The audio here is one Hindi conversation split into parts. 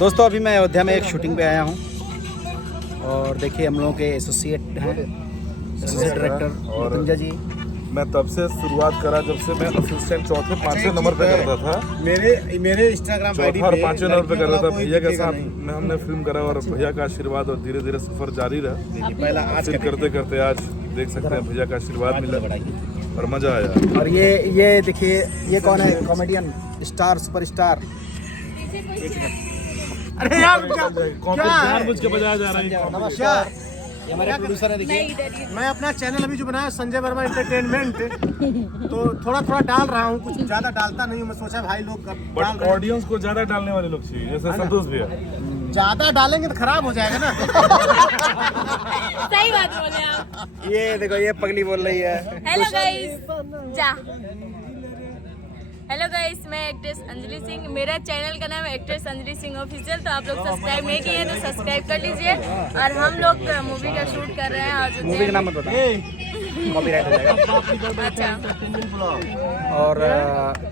दोस्तों अभी मैं अयोध्या में एक शूटिंग पे आया हूँ और देखिए हम लोगों के एसोसिएट हैं, एसोसिएट डायरेक्टर और संजय जी। मैं तब से शुरुआत करा जब से मैं असिस्टेंट चौथे पांचवें नंबर पे करता था। मेरे इंस्टाग्राम चौथा और पांचवें नंबर पे करता था। भैया के साथ में हमने फिल्म करा और भैया का आशीर्वाद और धीरे धीरे सफर जारी रहा। पहला आज फिर करते करते आज देख सकते हैं भैया का आशीर्वाद मिला और मजा आया। और ये देखिए ये कौन है, कॉमेडियन स्टार सुपरस्टार। अरे यार जानबूझ के बजाया जा रहा है। नमस्कार, ये हमारे प्रोड्यूसर है। देखिए मैं अपना चैनल अभी जो बनाया संजय वर्मा एंटरटेनमेंट, तो थोड़ा थोड़ा डाल रहा हूँ, कुछ ज्यादा डालता नहीं हूँ। मैं सोचा भाई लोग डाल बट रहे ऑडियंस को ज्यादा डालने वाले लोग चाहिए, जैसे संतोष भैया। ज्यादा डालेंगे तो खराब हो जाएगा ना। सही बात बोले आप। ये देखो ये पगली बोल रही है। हेलो गाइस, जा। हेलो गाइस, मैं एक्ट्रेस अंजलि सिंह। मेरा चैनल का नाम है एक्ट्रेस अंजलि सिंह ऑफिशियल। तो आप लोग सब्सक्राइब नहीं किए हैं तो सब्सक्राइब कर लीजिए। और हम लोग मूवी का शूट कर रहे हैं आज। मूवी का नाम मत बता, कॉपीराइट हो जाएगा। अच्छा, और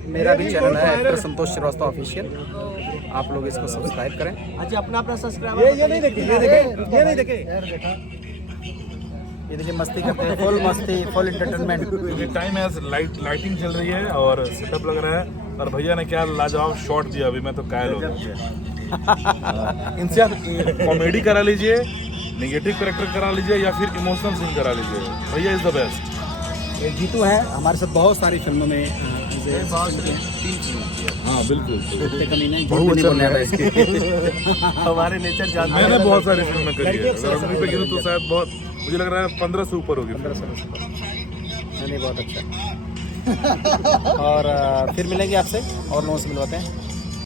मेरा भी चैनल है एक्टर संतोष श्रीवास्तव ऑफिशियल, आप लोग इसको सब्सक्राइब करें। अच्छा, अपना अपना सब्सक्राइब। ये नहीं देखे, ये नहीं देखे। ये देखिए मस्ती करते हैं, फुल मस्ती, फुल एंटरटेनमेंट। टाइम है, लाइटिंग चल रही है और सेटअप लग रहा है। और भैया ने क्या लाजवाब शॉट दिया, अभी मैं तो कायल हो गया। इनसे आप कॉमेडी करा लीजिए, नेगेटिव कैरेक्टर करा लीजिए या फिर इमोशनल सीन करा लीजिए, भैया इज द बेस्ट। ये जीतू है, हमारे साथ बहुत सारी फिल्मों में हाँ बिल्कुल, बहुत अच्छा। हमारे नेचर जानते हैं। मैंने बहुत सारी फिल्में करी है। अगर मूवी पे गिनूं तो शायद बहुत, मुझे लग रहा है 15 से ऊपर होगी। 15 नहीं, बहुत अच्छा। और फिर मिलेंगे आपसे और लोगों से मिलवाते हैं।